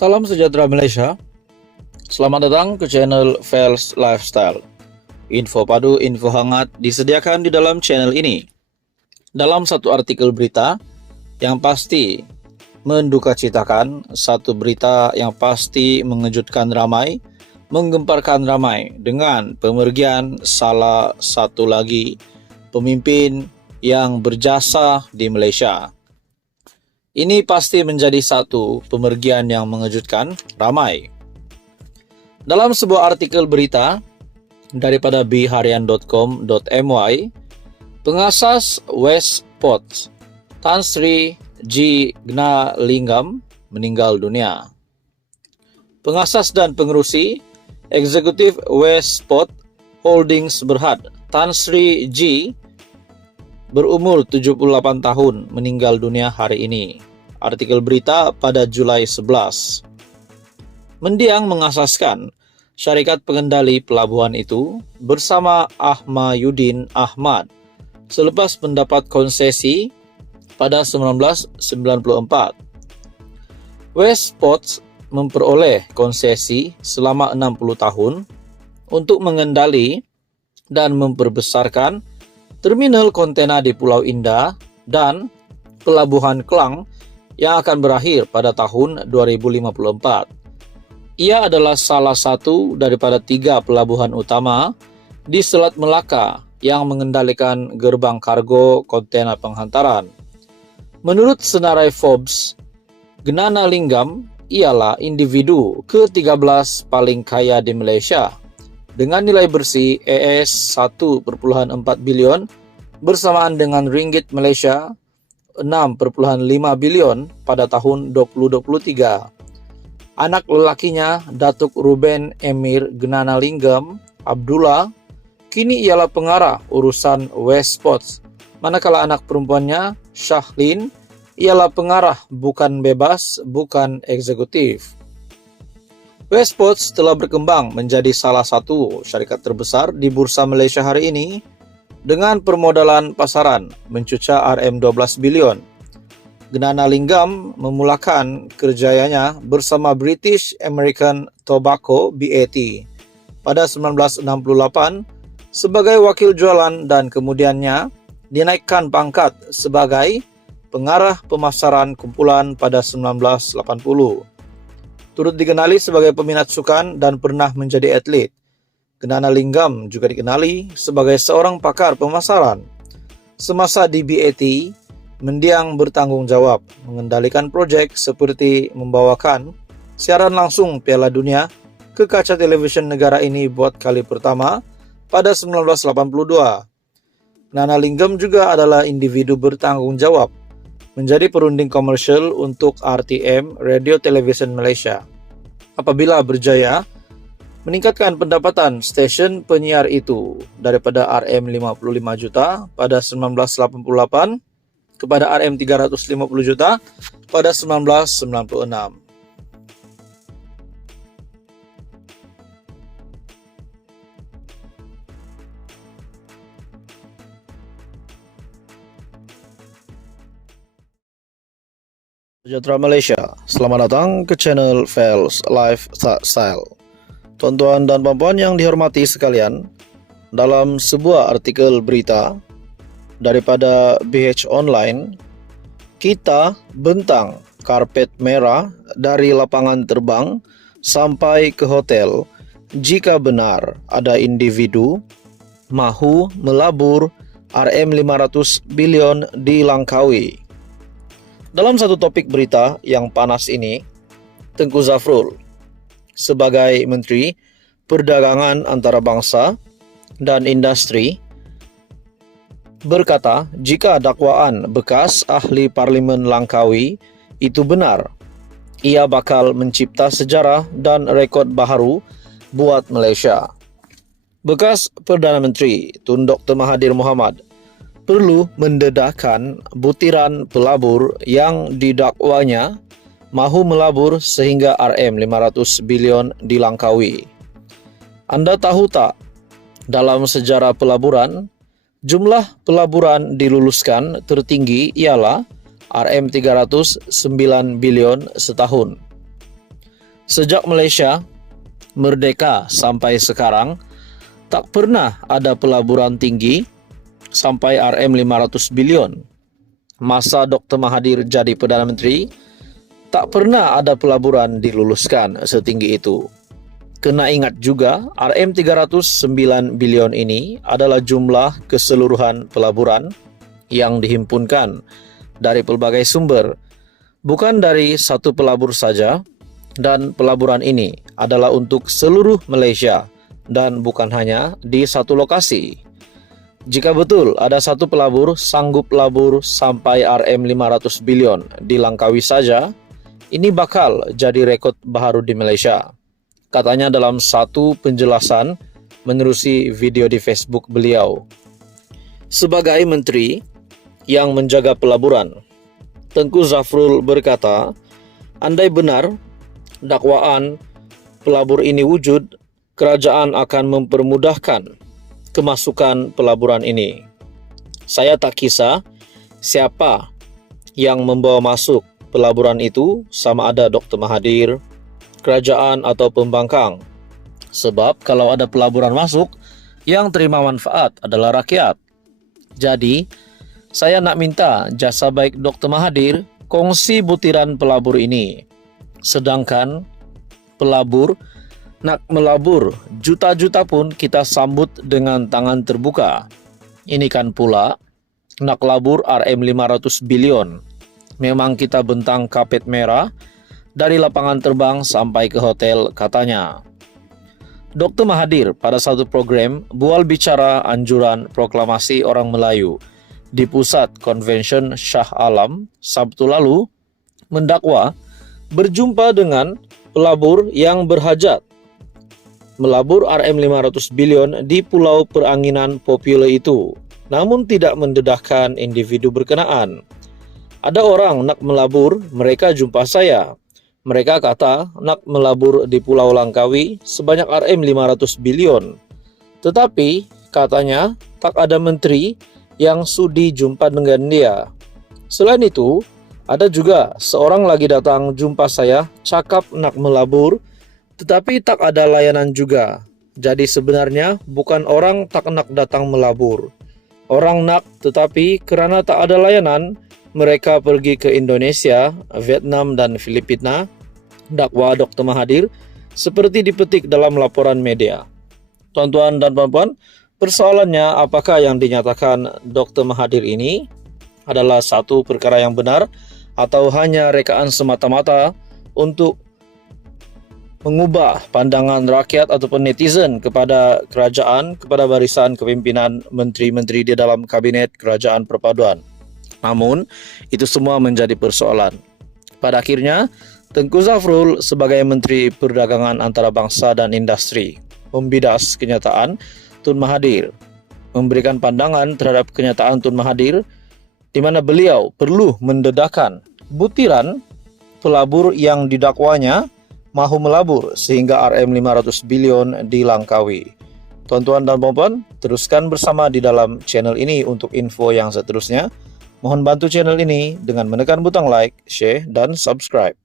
Salam sejahtera Malaysia. Selamat datang ke channel Fels Lifestyle. Info padu, info hangat disediakan di dalam channel ini. Dalam satu artikel berita yang pasti mendukacitakan, satu berita yang pasti mengejutkan ramai, menggemparkan ramai dengan pemergian salah satu lagi pemimpin yang berjasa di Malaysia. Ini pasti menjadi satu pemergian yang mengejutkan ramai. Dalam sebuah artikel berita daripada bharian.com.my, pengasas Westport Tan Sri G. Gnalingam meninggal dunia. Pengasas dan pengerusi Eksekutif Westport Holdings Berhad Tan Sri G. berumur 78 tahun meninggal dunia hari ini. Artikel berita pada Julai 11. Mendiang mengasaskan syarikat pengendali pelabuhan itu bersama Ahmayuddin Ahmad selepas mendapat konsesi pada 1994. Westport memperoleh konsesi selama 60 tahun untuk mengendali dan memperbesarkan terminal kontena di Pulau Indah dan Pelabuhan Klang yang akan berakhir pada tahun 2054. Ia adalah salah satu daripada 3 pelabuhan utama di Selat Melaka yang mengendalikan gerbang kargo kontena penghantaran. Menurut senarai Forbes, Gnanalingam ialah individu ke-13 paling kaya di Malaysia dengan nilai bersih AS 1.4 bilion bersamaan dengan ringgit Malaysia 6.5 bilion pada tahun 2023. Anak lelakinya, Datuk Ruben Emir Gnanalingam Abdullah, kini ialah pengarah urusan Westport, manakala anak perempuannya, Shahlin, ialah pengarah bukan bebas, bukan eksekutif. Westport telah berkembang menjadi salah satu syarikat terbesar di Bursa Malaysia hari ini dengan permodalan pasaran mencuca RM12 bilion. Gnanalingam memulakan kerjayanya bersama British American Tobacco BAT pada 1968 sebagai wakil jualan dan kemudiannya dinaikkan pangkat sebagai pengarah pemasaran kumpulan pada 1980. Turut dikenali sebagai peminat sukan dan pernah menjadi atlet. Gnanalingam juga dikenali sebagai seorang pakar pemasaran. Semasa di BAT, mendiang bertanggung jawab mengendalikan proyek seperti membawakan siaran langsung Piala Dunia ke kaca televisyen negara ini buat kali pertama pada 1982. Gnanalingam juga adalah individu bertanggung jawab menjadi perunding komersial untuk RTM Radio Television Malaysia. Apabila berjaya meningkatkan pendapatan stesen penyiar itu daripada RM55 juta pada 1988 kepada RM350 juta pada 1996. Sejahtera Malaysia, selamat datang ke channel Fels Lifestyle. Tuan-tuan dan puan-puan yang dihormati sekalian, dalam sebuah artikel berita daripada BH Online, kita bentang karpet merah dari lapangan terbang sampai ke hotel jika benar ada individu mahu melabur RM500 bilion di Langkawi. Dalam satu topik berita yang panas ini, Tengku Zafrul sebagai Menteri Perdagangan Antarabangsa dan Industri berkata jika dakwaan bekas ahli Parlimen Langkawi itu benar, ia bakal mencipta sejarah dan rekod baharu buat Malaysia. Bekas Perdana Menteri Tun Dr. Mahathir Mohamad perlu mendedahkan butiran pelabur yang didakwanya mahu melabur sehingga RM500 bilion di Langkawi. Anda tahu tak, dalam sejarah pelaburan, jumlah pelaburan diluluskan tertinggi ialah RM309 bilion setahun. Sejak Malaysia merdeka sampai sekarang, tak pernah ada pelaburan tinggi sampai RM500 bilion. Masa Dr. Mahathir jadi Perdana Menteri, tak pernah ada pelaburan diluluskan setinggi itu. Kena ingat juga, RM309 bilion ini adalah jumlah keseluruhan pelaburan yang dihimpunkan dari pelbagai sumber, bukan dari satu pelabur saja, dan pelaburan ini adalah untuk seluruh Malaysia dan bukan hanya di satu lokasi. Jika betul ada satu pelabur sanggup labur sampai RM500 bilion di Langkawi saja, ini bakal jadi rekod baru di Malaysia. Katanya dalam satu penjelasan menerusi video di Facebook beliau. Sebagai menteri yang menjaga pelaburan, Tengku Zafrul berkata, andai benar dakwaan pelabur ini wujud, kerajaan akan mempermudahkan kemasukan pelaburan ini. Saya tak kisah siapa yang membawa masuk pelaburan itu, sama ada Dr. Mahathir, kerajaan atau pembangkang. Sebab kalau ada pelaburan masuk, yang terima manfaat adalah rakyat. Jadi, saya nak minta jasa baik Dr. Mahathir kongsi butiran pelabur ini. Sedangkan pelabur nak melabur juta-juta pun kita sambut dengan tangan terbuka. Ini kan pula nak labur RM500 bilion. Memang kita bentang kapet merah dari lapangan terbang sampai ke hotel, katanya. Dr. Mahathir pada satu program bual bicara anjuran proklamasi orang Melayu di Pusat Konvensyen Shah Alam Sabtu lalu mendakwa berjumpa dengan pelabur yang berhajat melabur RM500 bilion di Pulau Peranginan Popular itu, namun tidak mendedahkan individu berkenaan. Ada orang nak melabur, mereka jumpa saya. Mereka kata nak melabur di Pulau Langkawi sebanyak RM500 bilion. Tetapi katanya tak ada menteri yang sudi jumpa dengan dia. Selain itu, ada juga seorang lagi datang jumpa saya, cakap nak melabur, tetapi tak ada layanan juga. Jadi sebenarnya bukan orang tak nak datang melabur. Orang nak, tetapi kerana tak ada layanan, mereka pergi ke Indonesia, Vietnam dan Filipina, dakwa Dr. Mahathir, seperti dipetik dalam laporan media. Tuan-tuan dan puan-puan, persoalannya apakah yang dinyatakan Dr. Mahathir ini adalah satu perkara yang benar atau hanya rekaan semata-mata untuk mengubah pandangan rakyat ataupun netizen kepada kerajaan, kepada barisan kepimpinan menteri-menteri di dalam kabinet kerajaan perpaduan. Namun, itu semua menjadi persoalan. Pada akhirnya, Tengku Zafrul sebagai Menteri Perdagangan Antarabangsa dan Industri membidas kenyataan Tun Mahathir, memberikan pandangan terhadap kenyataan Tun Mahathir di mana beliau perlu mendedahkan butiran pelabur yang didakwanya mahu melabur sehingga RM500 bilion di Langkawi. Tuan-tuan dan puan-puan, teruskan bersama di dalam channel ini untuk info yang seterusnya. Mohon bantu channel ini dengan menekan butang like, share, dan subscribe.